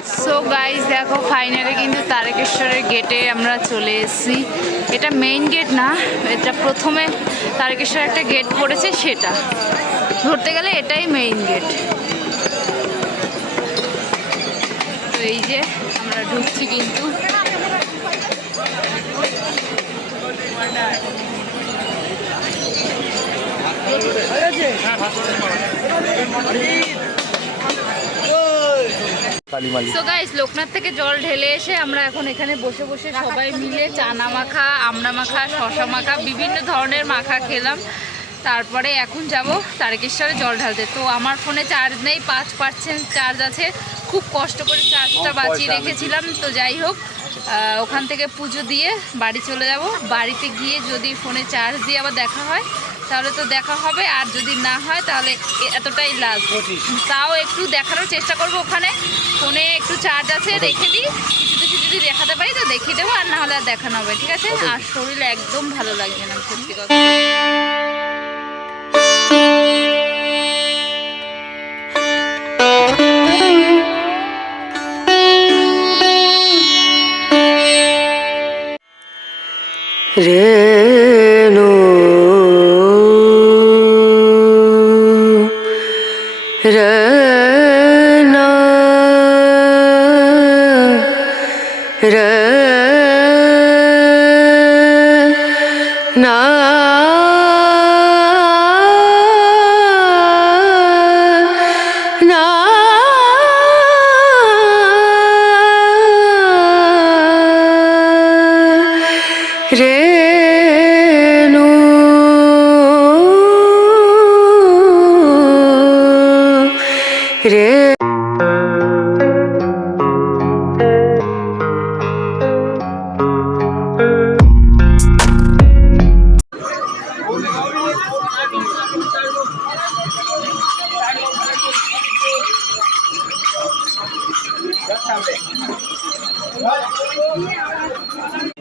So guys দেখো finally কিন্তু তারকেশ্বরের গেটে আমরা চলে এসেছি। এটা মেইন গেট না, এটা প্রথমে তারকেশ্বর একটা গেট পড়েছে, সেটা ধরতে গেলে এটাই মেইন গেট। তো এই যে আমরা ঢুকছি কিন্তু। সো গাইস লোকনাথ থেকে জল ঢেলে এসে আমরা এখন এখানে বসে বসে সবাই মিলে চানা মাখা, আমড়া মাখা, শশা মাখা, বিভিন্ন ধরনের মাখা খেলাম। তারপরে এখন যাব তারকেশ্বরে জল ঢালতে। তো আমার ফোনে চার্জ নেই, 5% চার্জ আছে, খুব কষ্ট করে চার্জটা বাঁচিয়ে রেখেছিলাম। তো যাই হোক, ওখান থেকে পুজো দিয়ে বাড়ি চলে যাব। বাড়িতে গিয়ে যদি ফোনে চার্জ দিয়ে আবার দেখা হয় তাহলে তো দেখা হবে, আর যদি না হয় তাহলে এতটাই লাস্ট। তাও একটু দেখানোর চেষ্টা করব, ওখানে ফোনে একটু চার্জ আছে, রেখে দিই, কিছু যদি দেখাতে পারি তো দেখিয়ে দেবো, আর না হলে আর দেখানো হবে, ঠিক আছে? আর শরীর একদম ভালো লাগছে না, সত্যি কথা। রেণু রনা রনা না রেণু রে।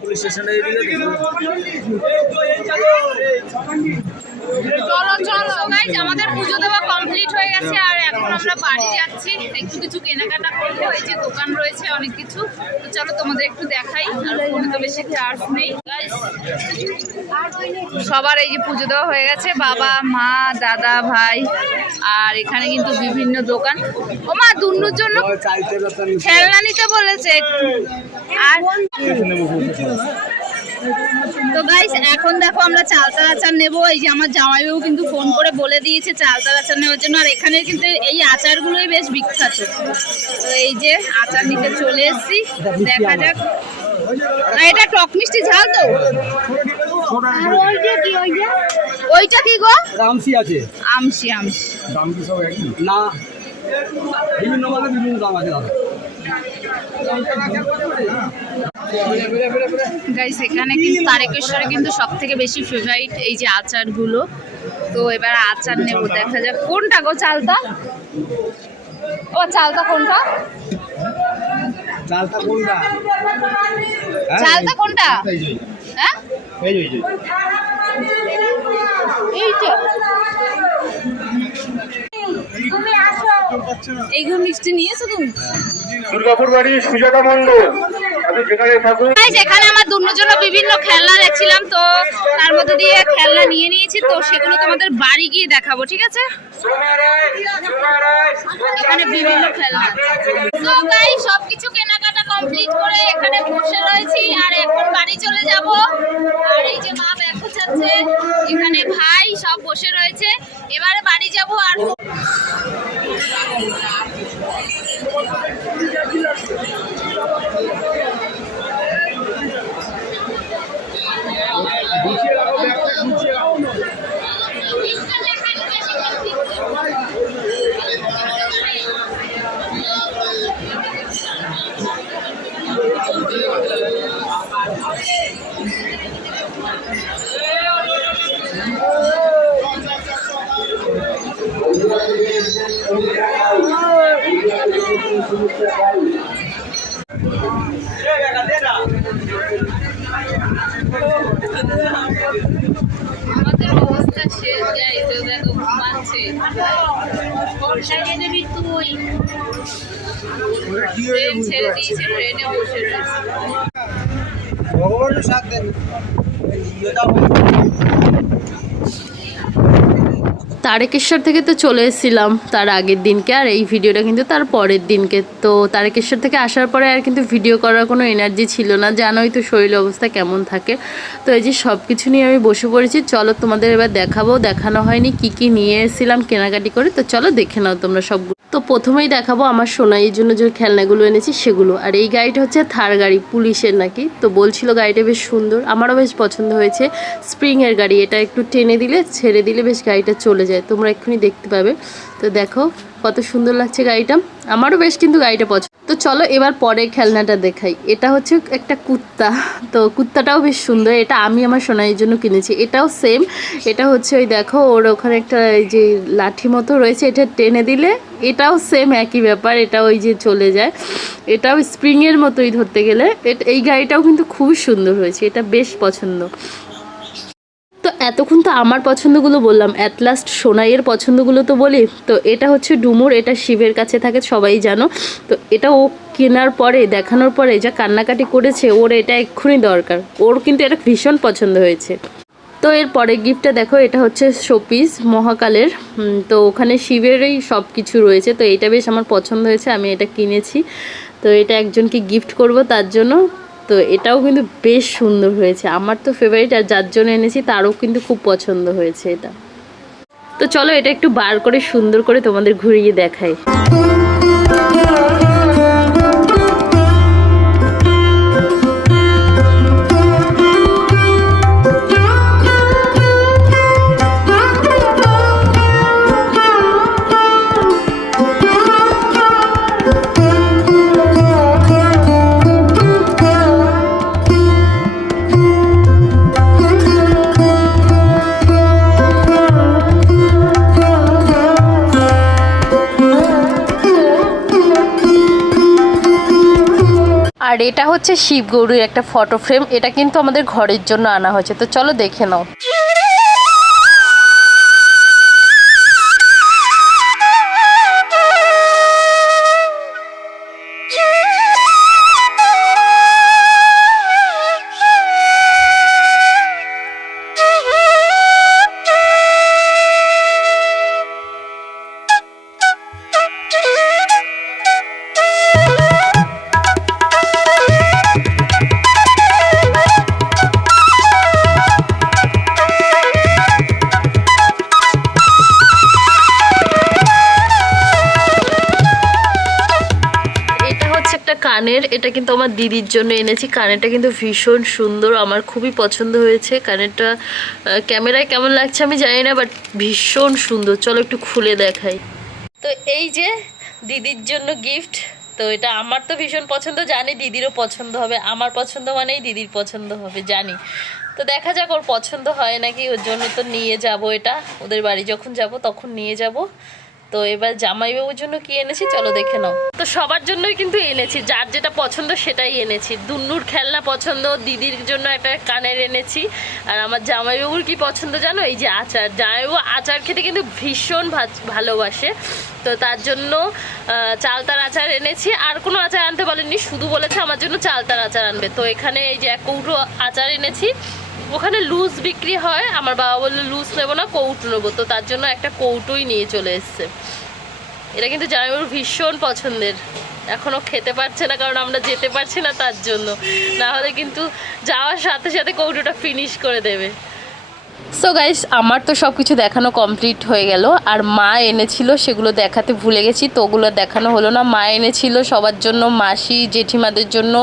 পুলিশ স্টেশনে চলো চলো গাইস, আমাদের পুজো দেওয়া কমপ্লিট হয়ে গেছে, আর এখন আমরা বাড়ি যাচ্ছি। একটু কিছু কেনাকাটা করবো, এই যে দোকান রয়েছে অনেক কিছু। তো চলো তোমাদের একটু দেখাই, আর ফোনে তো বেশি চার্জ নেই। সবার এই যে পুজো দেওয়া হয়ে গেছে, বাবা মা দাদা ভাই, আর এখানে কিন্তু বিভিন্ন দোকান। ও মা, দুন্নুর জন্য খেলনা নিতে বলেছে। আর তো গাইস এখন দেখো আমরা চালতার আচার নেবো। এই যে আমার জামাইবাবু কিন্তু ফোন করে বলে দিয়েছে চালতার আচার নেওয়ার জন্য, আর এখানে কিন্তু এই আচারগুলোই বেশ বিখ্যাত। তো এই যে আচার নিতে চলে এসেছি, দেখা যাক। এটা টক মিষ্টি ঝাল তো। ওইটা কি গো? আমসি আছে। আমসি আমসি দাম কি সব একই না? বিভিন্ন মানে বিভিন্ন দাম আছে দাদা। গাইস এখানে কিন্তু তারকেশ্বরে কিন্তু সব থেকে বেশি ফেভারিট এই যে আচারগুলো। তো এবার আচার নেব, দেখা যাক কোনটা গো চালতা। ও চালতা কোনটা? চালতা কোনটা? চালতা কোনটা? হ্যাঁ এইটা। এইগুলো মিষ্টি নিয়েছো তুমি? দুর্গাপুর বাড়ি সুজাতা মণ্ডল। আমি যেখানে থাকুন। এখানে আমার দুটোর জন্য বিভিন্ন খেলনা দেখছিলাম, তো তার মধ্যে দিয়ে খেলনা নিয়ে নিয়েছি। তো সেগুলো তোমাদের বাড়ি গিয়ে দেখাবো, ঠিক আছে? এখানে বিভিন্ন খেলনা। তো গাইস সবকিছু কেনাকাটা কমপ্লিট করে এখানে বসে রয়েছি, আর এখন বাড়ি চলে যাব। আর এই যে মা ব্যাগ গোছাচ্ছে, এখানে ভাই সব বসে রয়েছে। এবারে বাড়ি যাব। আর আমাদের অবস্থা শেষ যায় তো দেখো ঘুমাচ্ছে। কোন সাইডে যাবি তুই? ট্রেন ছেড়ে দিয়েছে, ট্রেনে বসে রয়েছে। ভগবানের সাথ দেন তারকেশ্বর থেকে তো চলে এসেছিলাম তার আগের দিনকে, আর এই ভিডিওটা কিন্তু তার পরের দিনকে। তো তারকেশ্বর থেকে আসার পরে আর কিন্তু ভিডিও করার কোনো এনার্জি ছিল না, জানোই তো শরীর অবস্থা কেমন থাকে। তো এই যে সব কিছু নিয়ে আমি বসে পড়েছি, চলো তোমাদের এবার দেখাবো, দেখানো হয়নি কি কি নিয়ে এসেছিলাম কেনাকাটি করে। তো চলো দেখে নাও তোমরা সবগুলো। তো প্রথমেই দেখাবো আমার সোনাইয়ের জন্য যে খেলনাগুলো এনেছি সেগুলো। আর এই গাড়িটা হচ্ছে থার গাড়ি, পুলিশের নাকি। তো বলছিল গাড়িটা বেশ সুন্দর, আমারও বেশ পছন্দ হয়েছে। স্প্রিংয়ের গাড়ি, এটা একটু টেনে দিলে ছেড়ে দিলে বেশ গাড়িটা চলে যায়, তোমরা এক্ষুনি দেখতে পাবে। তো দেখো কত সুন্দর লাগছে গাড়িটা, আমারও বেশ কিন্তু গাড়িটা পছন্দ। তো চলো এবার পরের খেলনাটা দেখাই। এটা হচ্ছে একটা কুত্তা, তো কুত্তাটাও বেশ সুন্দর। এটা আমি আমার সোনাইয়ের জন্য কিনেছি। এটাও সেম, এটা হচ্ছে ওই দেখো ওর ওখানে একটা এই যে লাঠি মতো রয়েছে, এটা টেনে দিলে এটাও সেম একই ব্যাপার, এটা ওই যে চলে যায়। এটাও স্প্রিংয়ের মতোই ধরতে গেলে। এই গাড়িটাও কিন্তু খুবই সুন্দর হয়েছে, এটা বেশ পছন্দ। তো এতক্ষণ তো আমার পছন্দগুলো বললাম, অ্যাট লাস্ট সোনাইয়ের পছন্দগুলো তো বলি। তো এটা হচ্ছে ডুমুর, এটা শিবের কাছে থাকে সবাই জানো। তো এটা ও কেনার পরে দেখানোর পরে যা কান্নাকাটি করেছে, ওর এটা এক্ষুনি দরকার, ওর কিন্তু এটা ভীষণ পছন্দ হয়েছে। তো এর পরের গিফটটা দেখো, এটা হচ্ছে শোপিস মহাকালের। তো ওখানে শিবেরই সব কিছু রয়েছে। তো এটা বেশ আমার পছন্দ হয়েছে, আমি এটা কিনেছি। তো এটা একজনকে গিফট করব তার জন্য। তো এটাও কিন্তু বেশ সুন্দর হয়েছে, আমার তো ফেভারিট, আর যার জন্য এনেছি তারও কিন্তু খুব পছন্দ হয়েছে এটা। তো চলো এটা একটু বার করে সুন্দর করে তোমাদের ঘুরিয়ে দেখাই। আর এটা হচ্ছে শিব গৌরীর একটা ফটো ফ্রেম, এটা কিন্তু আমাদের ঘরের জন্য আনা হয়েছে। তো চলো দেখে নাও। কানের, এটা কিন্তু আমার দিদির জন্য এনেছি। কানেরটা কিন্তু ভীষণ সুন্দর, আমার খুবই পছন্দ হয়েছে। কানেরটা ক্যামেরায় কেমন লাগছে আমি জানি না, বাট ভীষণ সুন্দর। চলো একটু খুলে দেখাই। তো এই যে দিদির জন্য গিফট। তো এটা আমার তো ভীষণ পছন্দ, জানি দিদিরও পছন্দ হবে। আমার পছন্দ মানেই দিদির পছন্দ হবে জানি। তো দেখা যাক ওর পছন্দ হয় নাকি, ওর জন্য তো নিয়ে যাব এটা, ওদের বাড়ি যখন যাব তখন নিয়ে যাব। তো এবার জামাইবাবুর জন্য কি এনেছি চলো দেখে নাও। তো সবার জন্যই কিন্তু এনেছি, যার যেটা পছন্দ সেটাই এনেছি। দুন্নুর খেলনা পছন্দ, দিদির জন্য একটা কানের এনেছি। আর আমার জামাইবাবুর কি পছন্দ জানো, এই যে আচার। জামাইবাবু আচার খেতে কিন্তু ভীষণ ভালোবাসে। তো তার জন্য চালতার আচার এনেছি। আর কোনো আচার আনতে বলেনি, শুধু বলেছে আমার জন্য চালতার আচার আনবে। তো এখানে এই যে এক কৌটো আচার এনেছি। ওখানে লুজ বিক্রি হয়, আমার বাবা বললো লুজ নেবো না, কৌটো নেবো। তো তার জন্য একটা কৌটোই নিয়ে চলে এসছে। এটা কিন্তু জামাইবাবুর ভীষণ পছন্দের, এখনও খেতে পারছে না কারণ আমরা যেতে পারছি না তার জন্য, না হলে কিন্তু যাওয়ার সাথে সাথে কৌটোটা ফিনিশ করে দেবে। সো গাইস, আমার তো সব কিছু দেখানো কমপ্লিট হয়ে গেল। আর মা এনেছিল সেগুলো দেখাতে ভুলে গেছি, তো ওগুলো দেখানো হলো না। মা এনেছিল সবার জন্য, মাসি জেঠিমাদের জন্য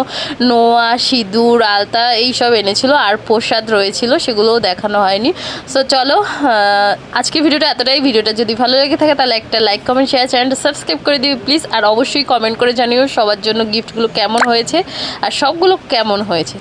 নোয়া, সিঁদুর, আলতা এইসব এনেছিল। আর প্রসাদ রয়েছিল, সেগুলোও দেখানো হয়নি। সো চলো আজকে ভিডিওটা এতটাই। ভিডিওটা যদি ভালো লেগে থাকে তাহলে একটা লাইক, কমেন্ট, শেয়ার, চ্যানেলটা সাবস্ক্রাইব করে দিবি প্লিজ। আর অবশ্যই কমেন্ট করে জানিও সবার জন্য গিফটগুলো কেমন হয়েছে আর সবগুলো কেমন হয়েছে।